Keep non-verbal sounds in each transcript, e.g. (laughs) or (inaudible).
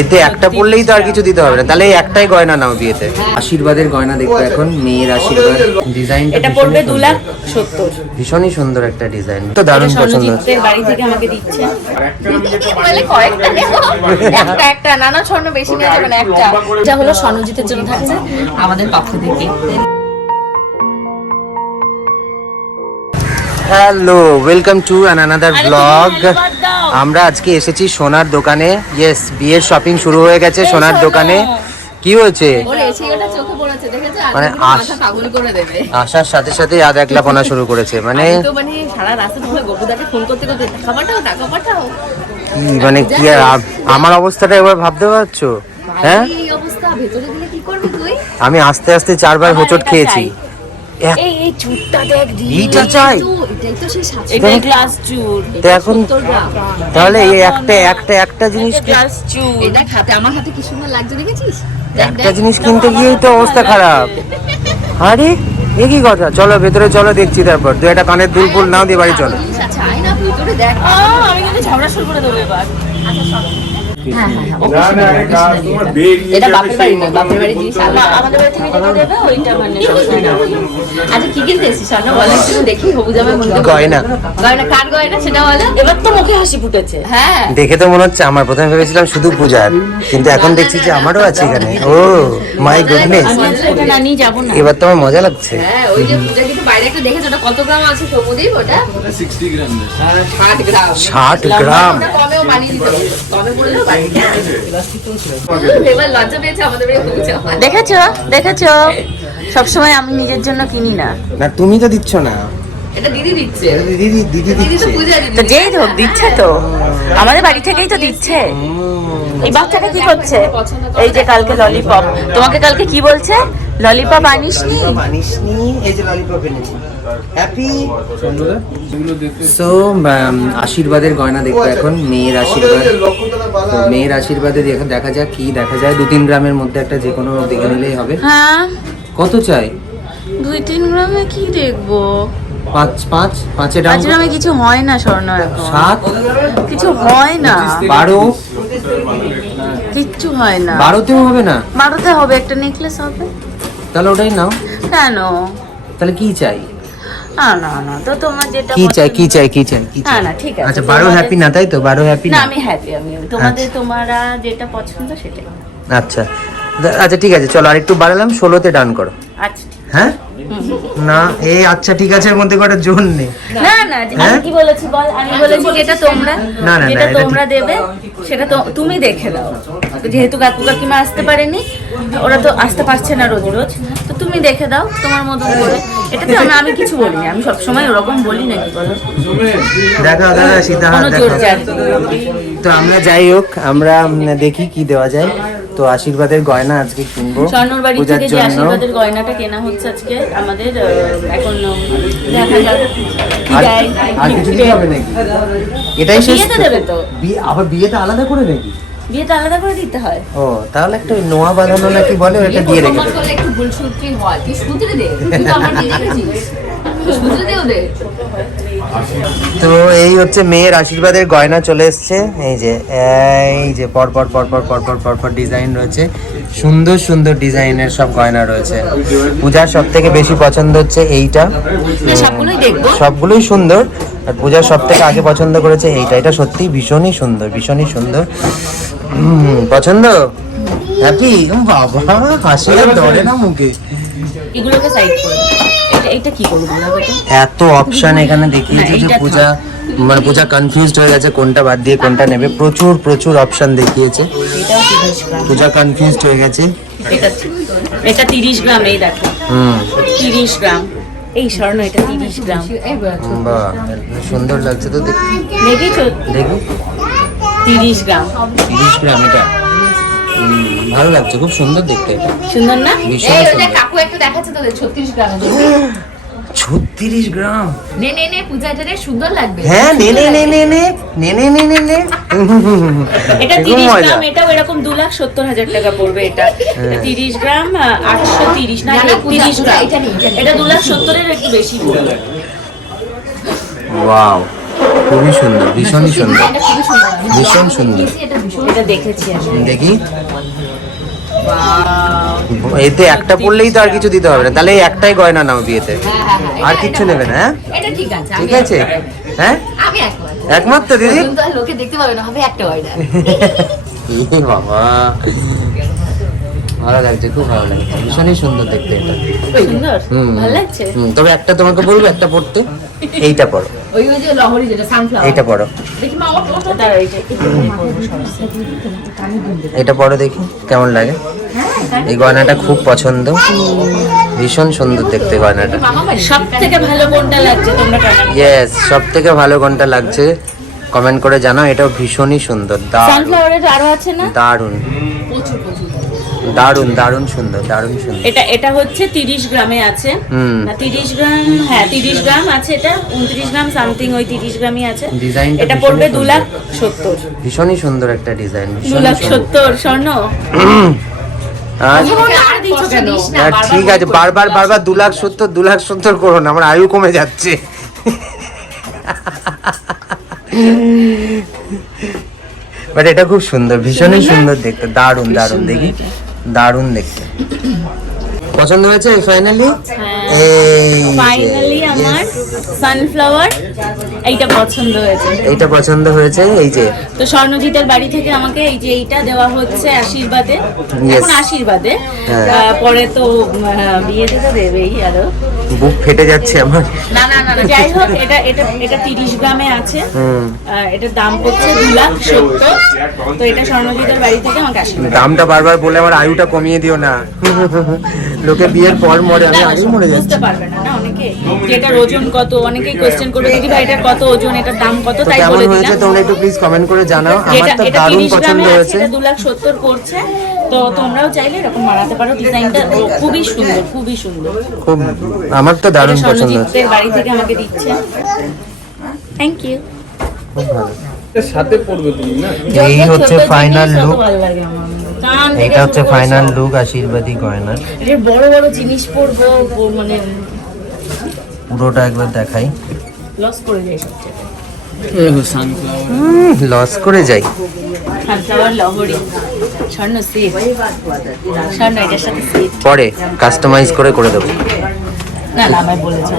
এতে একটা পড়লেই তো আর কিছু দিতে হবে না। তাহলে এই একটাই গয়না নাও বিয়েতে। আশীর্বাদের গয়না দেখব এখন মেয়ের আশীর্বাদ। ডিজাইন এটা পড়বে দু লাখ সত্তর। ভীষণই সুন্দর একটা ডিজাইন তো দারুণ পছন্দ হচ্ছে। বাড়ি থেকে আমাকে দিচ্ছে। বলে কয়েকটা নেব। একটা একটা নানা স্বর্ণ বেশি নেওয়া যাবে না একটা। এটা হলো স্বর্ণজিতের জন্য থাকছে আমাদের পক্ষ থেকে hello welcome to an another blog আমরা আজকে এসেছি সোনার দোকানে। ইয়েস বিয়ের শপিং শুরু হয়ে গেছে সোনার দোকানে। কি হয়েছে? মানে আসার সাথে সাথে আজ একলা পোনা শুরু করেছে মানে মানে কি আমার অবস্থাটা এবার ভাবতে পারছ? হ্যাঁ? আমি আস্তে আস্তে চারবার হোঁচট খেয়েছি। এই এই চুটটা দেখ এইটা চাই। এটাই তো সেই সাত এটাই গ্লাস চুর। এখন তাহলে এই একটা একটা একটা জিনিস গ্লাস চুর। এটা খাতে আমার হাতে কি সুন্দর লাগছে দেখেছিস? একটা জিনিস কিনতে গিয়েই তো অবস্থা খারাপ। আরে এ কি কথা? চলো ভেতরে চলো দেখছি তারপর। দু একটা কানের দুল ফুল নাও দিয়ে বাড়ি চলো। আরও আয় না ভেতরে দেখ। আমি কিন্তু ঝগড়া শুরু করে দেবো এবার। হ্যাঁ হ্যাঁ ওকে শুনে নিবি, ওকে শুনে নিবি। এটা বাপের বাড়ি না বাপের বাড়ি জিনিস আমাদের বাড়ি থেকে যেটা দেবে? ওইটা মানে আচ্ছা কি কিনতে এসেছিস? স্বর্ণ বলে। একটু দেখি হবু জামাই মনে গয়না। গয়না কার গয়না সেটা বলো। এবার তো মুখে হাসি ফুটেছে। হ্যাঁ। দেখে তো মনে হচ্ছে আমার প্রথমে ভেবেছিলাম শুধু পূজার কিন্তু এখন দেখছি যে আমারও আছে এখানে। ও মাই গুডনেস নিয়ে যাব না। এবার তো আমার মজা লাগছে। হ্যাঁ ওই যে পূজা কিন্তু বাইরে একটা দেখেছ ওটা কত গ্রাম আছে সৌমদীপ ওটা? ষাট গ্রাম ষাট গ্রাম। কমেও বানিয়ে দিতে কমে পড়লেও দেখেছ দেখেছ সবসময় আমি নিজের জন্য কিনি না। না তুমি তো দিচ্ছ না। এটা দিদি দিচ্ছে। দিদি দিদি দিদি তো দিচ্ছে। তো যেই হোক দিচ্ছে তো। আমাদের বাড়ি থেকেই তো দিচ্ছে। এই বাচ্চাটা কি করছে? এই যে কালকে ললিপপ তোমাকে কালকে কি বলছে? ললিপপ আনিসনি? মানিসনি এই যে ললিপপ এনেছি। হ্যাপি সো আশীর্বাদের গয়না দেখব এখন মেয়ের আশীর্বাদ। তো মেয়ের আশীর্বাদে দেখা দেখা যাক কি দেখা যায়। দু তিন গ্রামের মধ্যে একটা যে কোনো দেখে নিলেই হবে। হ্যাঁ। কত চাই? দুই তিন গ্রামে কি দেখব? পাঁচ পাঁচ? পাঁচে ডাউন পাঁচ গ্রামে কিছু হয় না স্বর্ণ এখন। সাত? কিছু হয় না। বারো? কিচ্ছু হয় না। বারোতেও হবে না? বারোতে হবে একটা নেকলেস হবে। তাহলে ওটাই নাও। কেন? তাহলে কি চাই? না না না তো তোমার যেটা কি চাই কি চাই কি চাই কি চাই? না ঠিক আছে আচ্ছা বারো হ্যাপি না তাই তো? বারো হ্যাপি না না? আমি হ্যাপি আমি তোমাদের তোমারা যেটা পছন্দ সেটাই। আচ্ছা। আচ্ছা ঠিক আছে চলো আরেকটু বাড়ালাম ষোলোতে ডান করো। আচ্ছা হ্যাঁ? না এই আচ্ছা ঠিক আছে এর মধ্যে কটা জোর নেই। না না আমি হ্যাঁ? কি বলেছি বল? আমি বলেছি যেটা তোমরা না, না, যেটা এটা তোমরা দেবে সেটা তো তুমি দেখে দাও। যেহেতু কাকু কাকিমা আসতে পারেনি ওরা তো আসতে পারছে না রোজ রোজ। তুমি দেখে দাও তোমার মতন করে। এটাতে আমি আমি কিছু বলিনি আমি সবসময় ওরকম বলি নাকি বলো? দেখো দাদা দেখো তো আমরা যাই হোক আমরা দেখি কি দেওয়া যায়। তো আশীর্বাদের গয়না আজকে কিনবো স্বর্ণর বাড়ি থেকে যে আশীর্বাদের গয়নাটা কেনা হচ্ছে আজকে আমাদের এখন দেখা যাক কি দেয়। আর কিছু হবে নাকি? এটাই শেষ বিয়েতে তো? দেবে তো। আবার বিয়েতে আলাদা করে নাকি? বিয়েটা আলাদা করে দিতে হয়। ও তাহলে একটু নোয়া বাঁধানো নাকি বলে ওটা দিয়ে রেখে একটু ভুল শুত্রি হয়। তুই শুত্রি দে তো তো এই হচ্ছে মেয়ের আশীর্বাদের গয়না চলে এসছে। এই যে এই যে পরপর পরপর পরপর পরপর ডিজাইন রয়েছে। সুন্দর সুন্দর ডিজাইনের সব গয়না রয়েছে। পূজার সব থেকে বেশি পছন্দ হচ্ছে এইটা। সবগুলোই সুন্দর। আর পূজা সব থেকে আগে পছন্দ করেছে এইটা। এটা সত্যি ভীষণই সুন্দর ভীষণই সুন্দর। পছন্দ? হ্যাপি বাবা হাসি আর ধরে না মুখে। এগুলোকে সাইড করে এটা কি করব না এত অপশন এখানে দেখিয়েছে যে পূজা মানে পূজা কনফিউজড হয়ে গেছে কোনটা বাদ দিয়ে কোনটা নেবে। প্রচুর প্রচুর অপশন দেখিয়েছে। পূজা কনফিউজড হয়ে গেছে। এটা এটা তিরিশ গ্রাম এই দেখো। হুম। তিরিশ গ্রাম। এই স্বর্ণ এটা তিরিশ গ্রাম। বাহ সুন্দর লাগছে তো দেখেছ দেখি তিরিশ গ্রাম। তিরিশ গ্রাম এটা? ভালো লাগছে খুব সুন্দর দেখতে এটা। সুন্দর না? কাকু একটা দেখাচ্ছে তোদের ছত্রিশ গ্রামে ছত্রিশ গ্রাম নে নে নে পূজা এটা রে সুন্দর লাগবে হ্যাঁ নে নে নে নে নে নে নে নে নে নে এটা খুব তিরিশ মজা। গ্রাম এটাও এরকম দু লাখ সত্তর হাজার টাকা পড়বে এটা তিরিশ গ্রাম আটশো তিরিশ না না, না, পূজা, তিরিশ পূজা, গ্রাম এটা নেই, এটা নেই। এটা দু লাখ সত্তরের একটু বেশি পড়বে ওয়াও খুবই সুন্দর ভীষণই সুন্দর ভীষণ সুন্দর এটা ভীষণ এটা দেখেছি আমি দেখি এতে একটা পড়লেই তো আর কিছু দিতে হবে না। তাহলে একটাই গয়না নাও বিয়েতে। হ্যাঁ হ্যাঁ হ্যাঁ আর কিচ্ছু নেবে না হ্যাঁ? ঠিক আছে হ্যাঁ? আমি একমত একমত তো দিদি লোকে দেখতে পাবে না হবে একটা গয়না। (laughs) বাবা। ভালো লাগছে খুব ভালো লাগছে। ভীষণই সুন্দর দেখতে এটা। সুন্দর? হুম। ভালো লাগছে? হুম, তবে একটা তোমাকে বলব একটা পড়তে। এইটা পড়ো। ওই ওই যে লহরি যেটা সানফ্লাওয়ার এইটা পড়ো। দেখি মা ওটা এটা পড়ো দেখি কেমন লাগে? এই গয়নাটা খুব পছন্দ। ভীষণ সুন্দর দেখতে গয়নাটা। সব থেকে ভালো কোনটা লাগছে তোমরা ইয়েস সব থেকে ভালো কোনটা লাগছে কমেন্ট করে জানাও এটাও ভীষণই সুন্দর দারুণ। সানফ্লাওয়ারের আরও আছে না? দারুণ। দারুণ দারুণ সুন্দর দারুণ সুন্দর। এটা এটা হচ্ছে তিরিশ গ্রামে আছে। হুম। না তিরিশ গ্রাম হ্যাঁ তিরিশ গ্রাম আছে এটা উনত্রিশ গ্রাম সামথিং ওই তিরিশ গ্রামই আছে। ডিজাইনটা এটা পড়বে দু সুন্দর। লাখ সত্তর। ভীষণই সুন্দর একটা ডিজাইন দু লাখ সত্তর স্বর্ণ। ঠিক আছে বারবার বারবার দু লাখ সত্তর দু লাখ সত্তর করো না আমার আয়ু কমে যাচ্ছে। বাট এটা খুব সুন্দর ভীষণই সুন্দর দেখতে দারুণ দারুণ দেখি। দারুণ দেখতে। পছন্দ হয়েছে ফাইনালি এই ফাইনালি আমার সানফ্লাওয়ার এইটা পছন্দ হয়েছে। এইটা পছন্দ হয়েছে এই যে। তো স্বর্ণজিতের বাড়ি থেকে আমাকে এই যে এইটা দেওয়া হচ্ছে আশীর্বাদে। এখন আশীর্বাদে। হ্যাঁ। পরে তো বিয়েতে তো দেবেই আরও। বুক ফেটে যাচ্ছে আমার। না না না যাই হোক এটা এটা এটা তিরিশ গ্রামে আছে। এটার দাম পড়ছে দু লাখ সত্তর। তো এটা স্বর্ণজিতের বাড়ি থেকে আমাকে আশীর্বাদ। দামটা বারবার বলে আমার আয়ুটা কমিয়ে দিও না। লোকে বিয়ের পর মরে আমি আগে মরে বুঝতে পারবে না না অনেকে ওজন কত অনেকেই কোশ্চেন করবে দিদি ভাই এটার কত ওজন এটার দাম কত? তাই বলে দিলাম। তোমরা একটু প্লিজ কমেন্ট করে জানাও। আমার তো দারুণ পছন্দ হয়েছে। এটা দু লাখ সত্তর পড়ছে তো তোমরাও চাইলে এরকম বানাতে পারো। ডিজাইনটা খুবই সুন্দর খুবই সুন্দর। খুব আমার তো দারুণ পছন্দ হয়েছে। বাড়ি থেকে আমাকে দিচ্ছে। থ্যাংক ইউ খুব ভালো। সাথে পড়বে তুমি না? এই হচ্ছে ফাইনাল লুক এটা হচ্ছে ফাইনাল। লুক আশীর্বাদী গয়না। এর বড় বড় জিনিস পরবো মানে পুরোটা একবার দেখাই। লস করে যায় সবচেয়ে লস করে যাই। পরে কাস্টমাইজ করে করে দেবো। না না আমায় বলেছে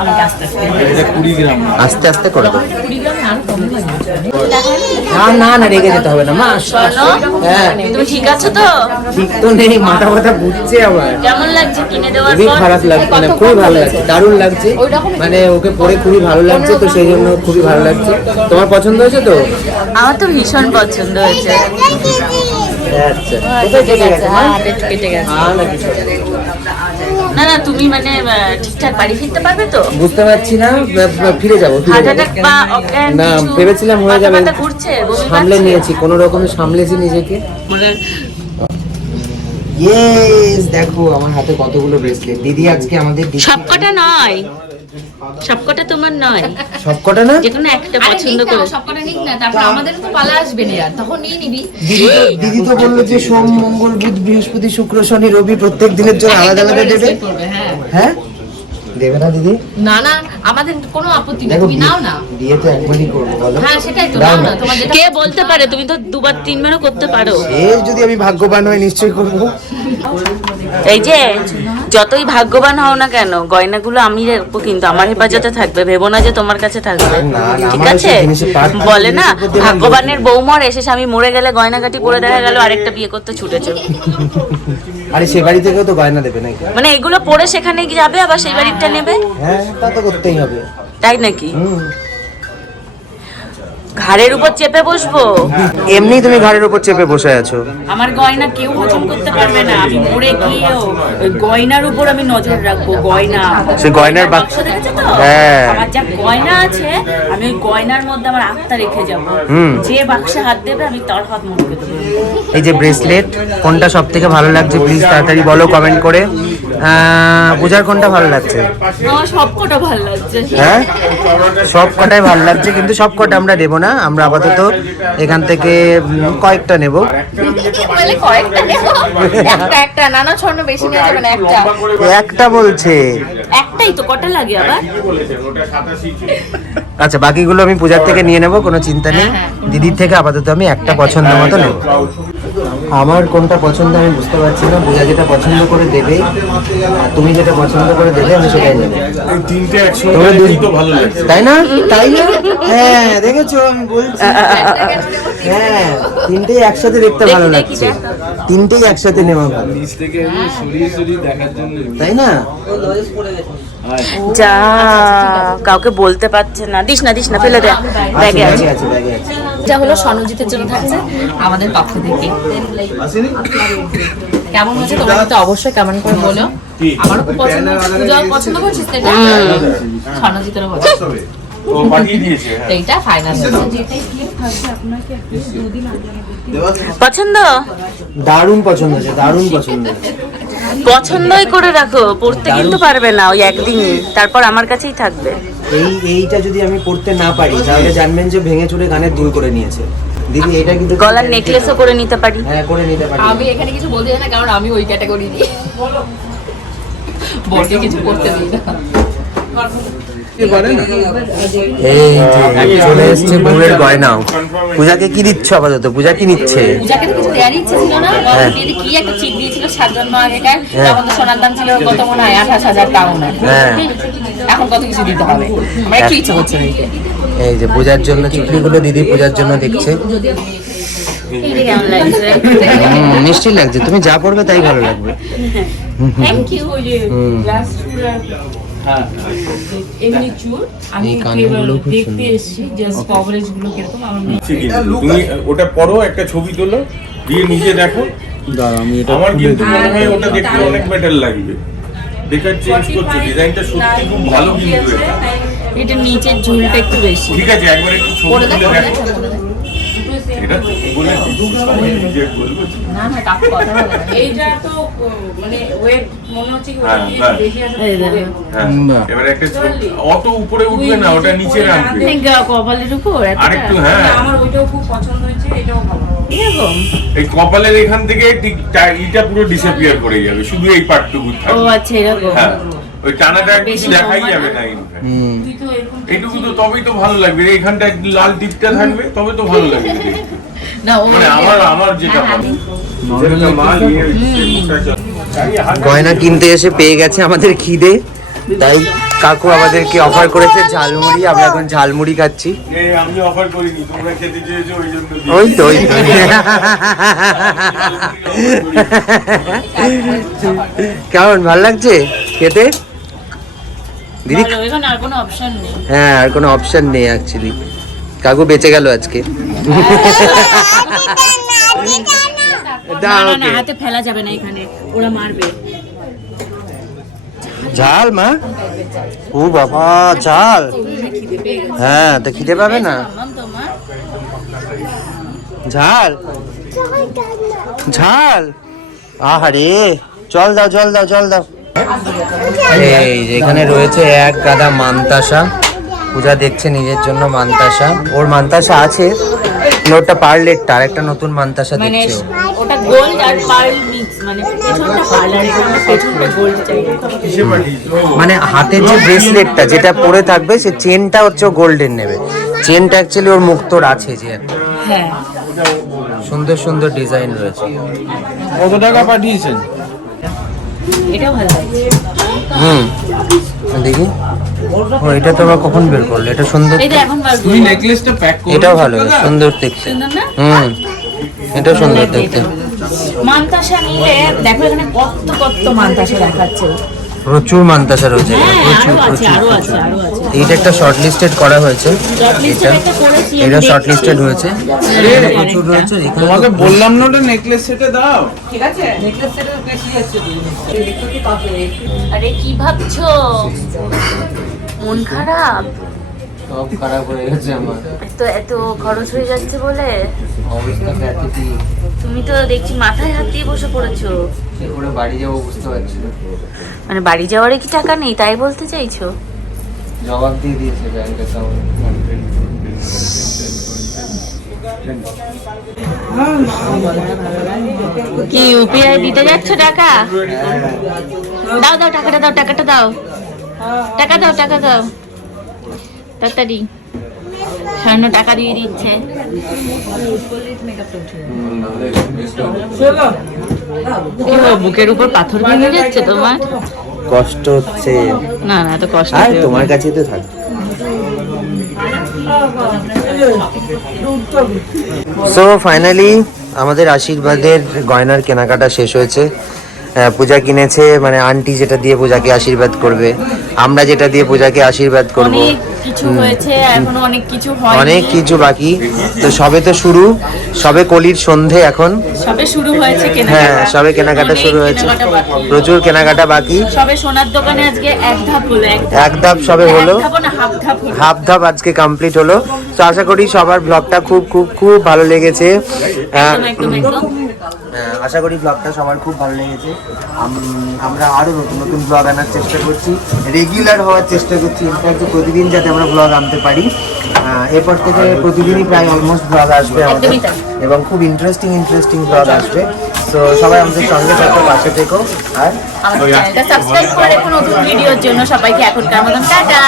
আমাকে আস্তে আস্তে আস্তে আস্তে করে দেবো না না না রেগে যেতে হবে না মা হ্যাঁ। তুমি ঠিক আছো তো? ঠিক তো নেই মাথা মাথা ঘুরছে আমার কেমন লাগছে কিনে দেওয়ার খুবই পর? খারাপ লাগছে মানে খুবই ভালো লাগছে দারুণ লাগছে। মানে ওকে পরে খুবই ভালো লাগছে তো সেই জন্য খুবই ভালো লাগছে। তোমার পছন্দ হয়েছে তো? আমার তো ভীষণ পছন্দ হয়েছে। আচ্ছা। কেটে গেছে। হ্যাঁ কেটে গেছে। না না না তুমি মানে ঠিকঠাক বাড়ি ফিরতে পারবে তো? বুঝতে পারছি না ফিরে যাব না ভেবেছিলাম হয়ে যাবে। সামলে নিয়েছি কোনো রকমে সামলেছি নিজেকে। মানে ইয়েস দেখো আমার হাতে কতগুলো ব্রেসলেট দিদি আজকে আমাদের দিদি- সবকটা নয়। সবকটা তোমার নয়। সবকটা না? যে কোনো একটা পছন্দ করে। সবকটা নিক না তারপর আমাদেরও তো পালা আসবে না আর তখন নিয়ে নিবি। দিদি তো বলল যে সোম মঙ্গল বুধ বৃহস্পতি শুক্র শনি রবি প্রত্যেক দিনের জন্য আলাদা আলাদা দেবে। হ্যাঁ। হ্যাঁ? দেবে না দিদি? না না আমাদের কোনো আপত্তি নেই তুমি নাও না। বিয়ে তো একবারই করব বলো। হ্যাঁ সেটাই তো নাও না। না তোমার কে বলতে পারে? তুমি তো দুবার তিনবারও করতে পারো। এর যদি আমি ভাগ্যবান হই নিশ্চয়ই করব। এই যে যতই ভাগ্যবান হও না কেন গয়নাগুলো আমি রাখব কিন্তু আমার হেফাজতে থাকবে ভেবো না যে তোমার কাছে থাকবে। ঠিক আছে? বলে না ভাগ্যবানের বৌমর এসে আমি মরে গেলে গয়নাগাটি পরে দেখা গেল আরেকটা বিয়ে করতে ছুটেছে। আরে সে বাড়ি থেকেও তো গয়না দেবে নাকি? মানে এগুলো পরে সেখানে যাবে আবার সেই বাড়িটা নেবে? হ্যাঁ তা তো করতেই হবে। তাই নাকি? ঘাড়ের উপর চেপে বসবো? এমনি তুমি ঘাড়ের উপর চেপে বসে আছো। আমার গয়না কেউ হজম করতে পারবে না। আমি মরে গিয়েও গয়নার উপর আমি নজর রাখব গয়না। সে গয়নার বাক্স দেখেছ তো? হ্যাঁ। আমার যা গয়না আছে আমি ওই গয়নার মধ্যে আমার আত্মা রেখে যাব। যে বাক্সে হাত দেবে আমি তার হাত মুখে দেবো। এই যে ব্রেসলেট কোনটা সব থেকে ভালো লাগছে প্লিজ তাড়াতাড়ি বলো কমেন্ট করে। পূজার কোনটা ভালো লাগছে? সবকটা ভালো লাগছে। হ্যাঁ? সব কটাই ভালো লাগছে কিন্তু সব কটা আমরা দেবো না আমরা আপাতত এখান থেকে কয়েকটা নেব। নেব? একটা বলছে। একটাই তো কটা লাগে আবার? আচ্ছা বাকিগুলো আমি পূজার থেকে নিয়ে নেব কোনো চিন্তা নেই। দিদির থেকে আপাতত আমি একটা পছন্দ মতো নেব। আমার কোনটা পছন্দ আমি বুঝতে পারছি না পূজা যেটা পছন্দ করে দেবে তুমি যেটা পছন্দ করে দেবে আমি সেটাই নেব তিনটে একসঙ্গে তো ভালো লাগছে তাই না তাই না হ্যাঁ দেখেছ আমি বলছি হ্যাঁ তিনটেই একসাথে দেখতে ভালো লাগছে তিনটেই একসাথে নেওয়া ভালো তাই না যা কাউকে বলতে পারছে না দিস না দিস না ফেলে দে ব্যাগে আছে ব্যাগে আছে এটা হলো সনজিতের জন্য থাকছে। আমাদের পক্ষ থেকে। কেমন হয়েছে? তোমরা কিন্তু অবশ্যই কেমন করে বলো। আমারও খুব পছন্দ পছন্দ করছিস তো পছন্দ দিয়েছে হ্যাঁ। তো এইটা ফাইনাল পছন্দ? দারুণ পছন্দ আছে দারুণ পছন্দ পছন্দই করে রাখো পড়তে কিন্তু পারবে না ওই একদিন তারপর আমার কাছেই থাকবে। এই এইটা যদি আমি করতে না পারি তাহলে জানবেন যে ভেঙে চুরে গানের দুল করে নিয়েছে। দিদি এটা কিন্তু গলার নেকলেসও করে নিতে পারি। হ্যাঁ করে নিতে পারি। আমি এখানে কিছু বলতে চাই না কারণ আমি ওই ক্যাটাগরি দিই বলতে কিছু করতে দিই না। এই যে চলে এসছে বউয়ের গয়নাও পূজাকে কি দিচ্ছ আপাতত? পূজা কি নিচ্ছে? পূজাকে তো কিছু দেওয়ারই ইচ্ছে ছিল না। হ্যাঁ। দিদি কি একটা চিট দিয়েছিল সাত জন্ম আগেকার হ্যাঁ। তখন তো সোনার দাম ছিল কত মনে হয়? আঠাশ হাজার টাকা হ্যাঁ। এখন কত কিছু দিতে হবে? আমার একটু ইচ্ছে করছে এই যে পূজার জন্য চুটকিগুলো দিদি পূজার জন্য দেখছে। মিষ্টি লাগছে। তুমি যা পড়বে তাই ভালো লাগবে। Thank you hmm. এমনি চুল আমি এই কানগুলো খুব দেখতে এসেছি জাস্ট কভারেজগুলো কীরকম আমার মেয়ে ঠিক আছে। তুমি ওটা পড়ো একটা ছবি তোলো দিয়ে নিজে দেখো। আমি এটা আমার কিন্তু মনে হয় ওটা দেখতে অনেক বেটার লাগবে। বেকার চেঞ্জ করছ ডিজাইনটা সত্যি খুব ভালো কিন্তু এটা। নিচের ঝুলটা একটু বেশি। ঠিক আছে একবার একটু ছবি দেখো। বলে দিচ্ছি, নিজে বলব। না না কাকু কথা বলে এইটা তো মানে ওয়েট মনে হচ্ছে কি হ্যাঁ, হ্যাঁ। বেশি আছে। হ্যাঁ। এবার একটা অত উপরে উঠবে না ওটা নিচে রাখবে। কপালের উপর আরেকটু হ্যাঁ। আমার ওইটাও খুব পছন্দ হয়েছে এটাও ভালো। এই কপালের এখান থেকে ঠিক টা- ইটা পুরো ডিসঅ্যাপিয়ার করে যাবে শুধু এই পার্টটুকু ও আচ্ছা এরকম। ওই টানাটা কিছু দেখাই যাবে না। এইটুকু তো তবেই তো ভালো লাগবে এইখানটা একটু লাল টিপটা থাকবে তবে তো ভালো লাগবে। দেখতে (laughs) না ও মানে আমার আমার যেটা ভালো যেটা মাল হচ্ছে, মোটা চল- দাঁড়িয়ে হাত- গয়না কিনতে এসে পেয়ে গেছে আমাদের খিদে। তাই কাকু আমাদেরকে অফার করেছে ঝালমুড়ি আমরা এখন ঝালমুড়ি খাচ্ছি। আমি অফার করিনি তোমরা খেতে চেয়েছো ওই জন্য ওই তো ওই তো। কেমন ভালো লাগছে খেতে? দিদি? ভালো এখানে আর কোনো অপশন নেই। হ্যাঁ আর কোনো অপশন নেই অ্যাকচুয়ালি কাকু বেঁচে গেল আজকে। না দাও না না ওকে। হাতে ফেলা যাবে না এখানে ওরা মারবে। ঝাল মা? ও বাবা ঝাল। হ্যাঁ তো খিদে পাবে না? ঝাল? ঝাল? আহারে জল দাও জল দাও জল দাও। এই যে এখানে রয়েছে এক গাদা মান্তাসা। পূজা দেখছে নিজের জন্য মান্তাসা। ওর মান্তাসা আছে ওটা পার্লেটটা আর একটা নতুন মান্তাসা মানে দেখছে ওটা গোল্ড আর পার্ল মিক্স মানে পেছনটা পার্ল আর পেছনটা গোল্ড চাই মানে হাতের যে ব্রেসলেটটা যেটা পরে থাকবে সে চেনটা হচ্ছে গোল্ডেন নেবে। চেনটা অ্যাকচুয়ালি ওর মুক্তোর আছে যে একটা। হ্যাঁ। সুন্দর সুন্দর ডিজাইন রয়েছে। কত টাকা পাঠিয়েছেন? এটাও ভালো হুম। দেখি ও এটা তো আবার কখন বের করল? এটা সুন্দর এটাও ভালো সুন্দর দেখতে। হুম এটা সুন্দর দেখতে। মানতাসা নিলে দেখো এখানে কত কত মানতাসা দেখাচ্ছে। প্রচুর মান্তাসা রয়েছে হ্যাঁ প্রচুর প্রচুর প্রচুর। এইটা একটা শর্ট লিস্টেড করা হয়েছে। এটা এটা শর্ট লিস্টেড হয়েছে। প্রচুর রয়েছে এখানে তোমাকে বললাম না ওটা নেকলেস সেটে দাও। ঠিক আছে? নেকলেস সেটে বেশি আছে আরে কি ভাবছ? মন খারাপ? সব খারাপ হয়ে গেছে আমার। এত এত খরচ হয়ে যাচ্ছে বলে? অবস্থা তুমি তো দেখছি মাথায় হাত দিয়ে বসে পড়েছো। কি করে বাড়ি যাব বুঝতে পারছি না। মানে বাড়ি যাওয়ারে কি টাকা নেই তাই বলতে চাইছো? জবাব দিয়ে দিয়েছে ব্যাংক অ্যাকাউন্ট কি ইউপিআই দিতে যাচ্ছ টাকা? দাও দাও টাকাটা দাও টাকাটা দাও। টাকা দাও টাকা দাও। তাড়াতাড়ি সামান্য টাকা দিয়ে দিচ্ছে। বুকের উপর পাথর ভেঙে যাচ্ছে তোমার? কষ্ট হচ্ছে। না না এত কষ্ট আর তোমার কাছেই তো থাক। সো ফাইনালি আমাদের আশীর্বাদের গয়নার কেনাকাটা শেষ হয়েছে। পূজা কিনেছে মানে আন্টি যেটা দিয়ে পূজাকে আশীর্বাদ করবে আমরা যেটা দিয়ে পূজাকে আশীর্বাদ করব। কিছু হয়েছে এখনও অনেক কিছু হয় অনেক কিছু বাকি। তো সবে তো শুরু সবে কলির সন্ধে এখন। সবে শুরু হয়েছে হ্যাঁ সবে কেনাকাটা শুরু হয়েছে। প্রচুর কেনাকাটা বাকি। সবে সোনার দোকানে আজকে এক ধাপ হলো এক ধাপ। সবে হলো। হাফ ধাপ আজকে কমপ্লিট হলো। তো আশা করি সবার ব্লগটা খুব খুব খুব ভালো লেগেছে। একদম। আশা করি ব্লগটা সবার খুব ভালো লেগেছে। আমরা আরও নতুন নতুন ব্লগ আনার চেষ্টা করছি। রেগুলার হওয়ার চেষ্টা করছি। ইনফ্যাক্ট প্রতিদিন যাতে আমরা ব্লগ আনতে পারি। এরপর থেকে প্রতিদিনই প্রায় অলমোস্ট ব্লগ আসবে আমাদের। এবং খুব ইন্টারেস্টিং ইন্টারেস্টিং ব্লগ আসবে। তো সবাই আমাদের সঙ্গে থাকো পাশে থেকো। আর আমাদের চ্যানেলটা সাবস্ক্রাইব করে নতুন ভিডিওর জন্য সবাইকে এখনকার মতন। টাটা।